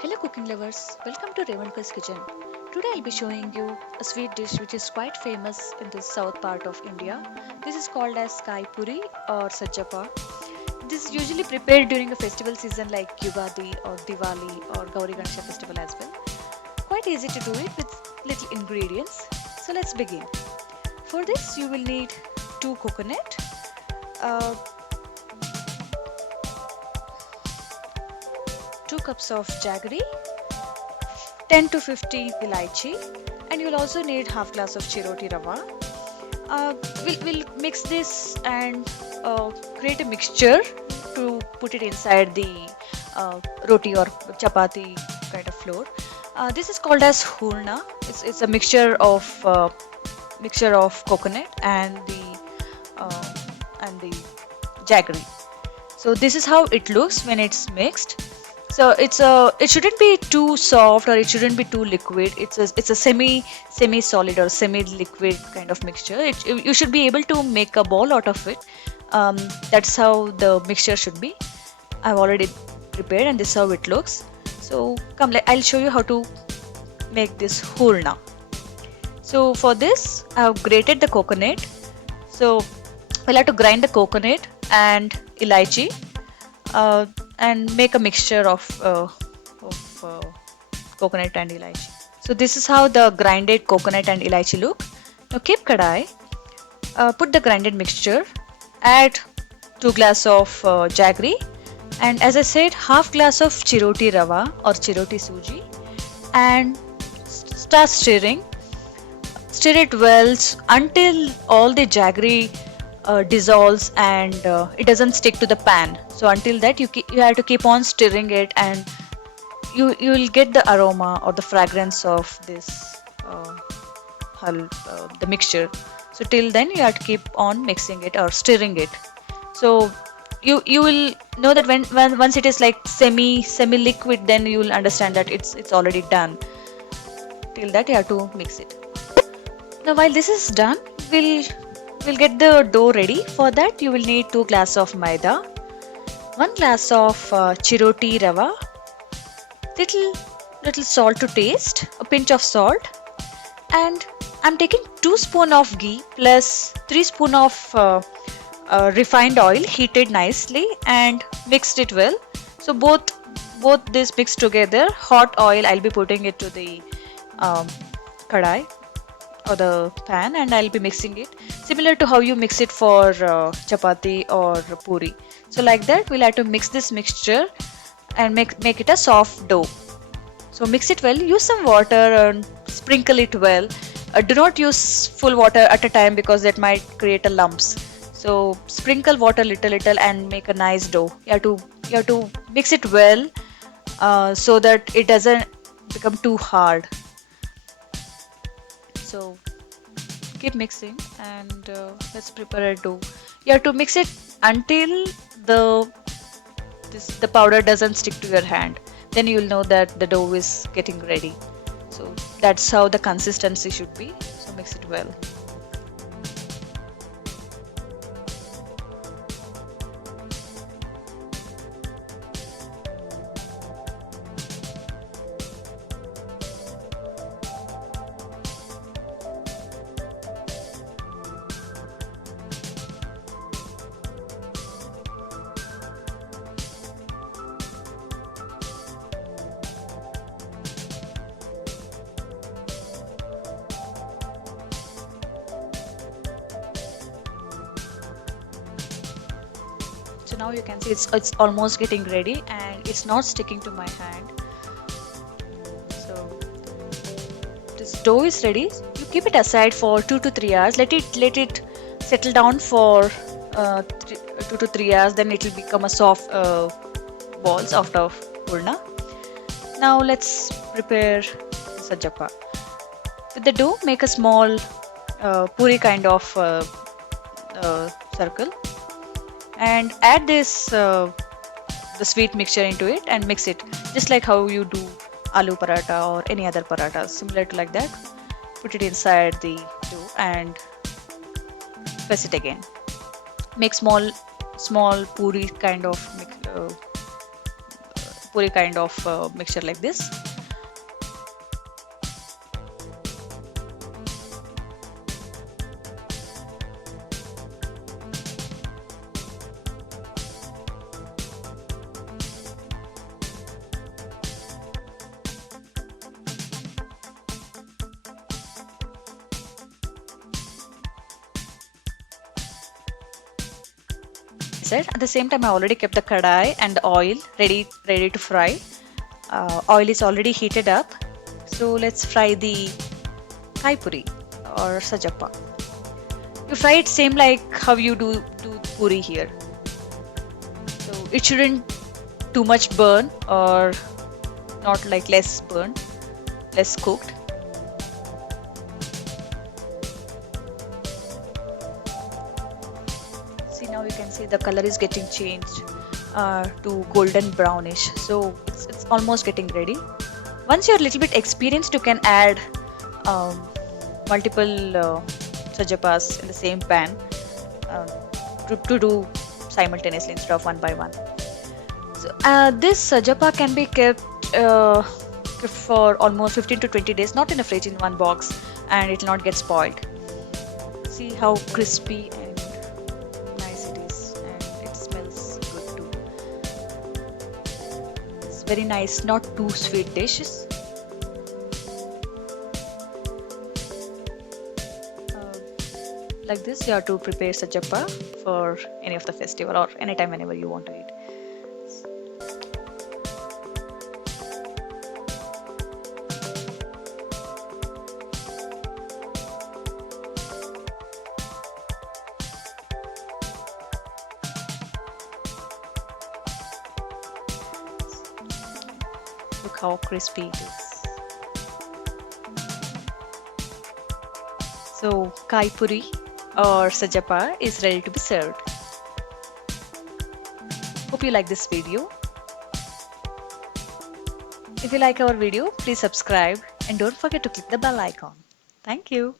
Hello cooking lovers, welcome to Revanka's kitchen. Today I'll be showing you a sweet dish which is quite famous in the south part of India. This is called as Sky Puri or Sajjapa. This is usually prepared during a festival season like Yugadi or Diwali or Gauri Ganesha festival as well. Quite easy to do it with little ingredients. So let's begin. For this you will need 2 coconut, uh, 2 cups of jaggery, 10 to 15 elaichi, and you'll also need half glass of chiroti rava. We'll mix this and create a mixture to put it inside the roti or chapati kind of flour. This is called as hurna. It's a mixture of coconut uh, and the jaggery. So this is how it looks when it's mixed. So it shouldn't be too soft or it shouldn't be too liquid. It's a semi solid or semi liquid kind of mixture. You should be able to make a ball out of it. That's how the mixture should be. I've already prepared and this is how it looks. So come, I'll show you how to make this hurna. So for this, I've grated the coconut. So we'll have to grind the coconut and elaichi uh, and make a mixture of coconut and elaichi. So this is how the grinded coconut and elaichi look. Now keep kadai, put the grinded mixture, add 2 glass of jaggery, and as I said, half glass of chiroti rava or chiroti suji, and start stirring. Stir it well until all the jaggery dissolves and it doesn't stick to the pan. So until that you have to keep on stirring it, and you will get the aroma or the fragrance of this uh, the mixture. So till then you have to keep on mixing it or stirring it. So you will know that when once it is like semi liquid, then you will understand that it's already done. Till that you have to mix it. Now while this is done, we'll get the dough ready. For that you will need 2 glass of maida, 1 glass of chiroti rava, little little salt to taste, a pinch of salt, and I'm taking 2 spoon of ghee plus 3 spoon of refined oil heated nicely and mixed it well. So both this mixed together. Hot oil I'll be putting it to the um, kadai or the pan, and I'll be mixing it similar to how you mix it for chapati or puri. So like that we'll have to mix this mixture and make it a soft dough. So mix it well, use some water and sprinkle it well. Do not use full water at a time because that might create a lumps. So sprinkle water little and make a nice dough. You have to mix it well so that it doesn't become too hard. So keep mixing and let's prepare a dough. You have to mix it until the the powder doesn't stick to your hand. Then you will know that the dough is getting ready. So that's how the consistency should be. So mix it well. So now you can see it's almost getting ready and it's not sticking to my hand. So this dough is ready. You keep it aside for 2 to 3 hours. Let it settle down for 2 to 3 hours. Then it will become a soft balls out of purna. Now let's prepare sajjapa. With the dough, make a small puri kind of circle and add this the sweet mixture into it and mix it just like how you do aloo paratha or any other paratha similar to like that. Put it inside the dough and press it again. Make small puri kind of puri kind of mixture like this. Said at the same time, I already kept the kadai and the oil ready to fry. Oil is already heated up, so let's fry the kai puri or sajappa. You fry it same like how you do puri here. So it shouldn't too much burn or not like less burn, less cooked. See, now you can see the color is getting changed to golden brownish. So it's almost getting ready. Once you're a little bit experienced, you can add um, multiple sajapas in the same pan uh, to do simultaneously instead of one by one. So this sajapa can be kept for almost 15 to 20 days, not in a fridge, in one box, and it will not get spoiled. See how crispy and nice it is, and it smells good too. It's very nice, not too sweet dishes. Uh, like this, you have to prepare sajapa for any of the festival or anytime whenever you want to eat. Look how crispy it is. So, kai puri or sajapa is ready to be served. Hope you like this video. If you like our video, please subscribe and don't forget to click the bell icon. Thank you.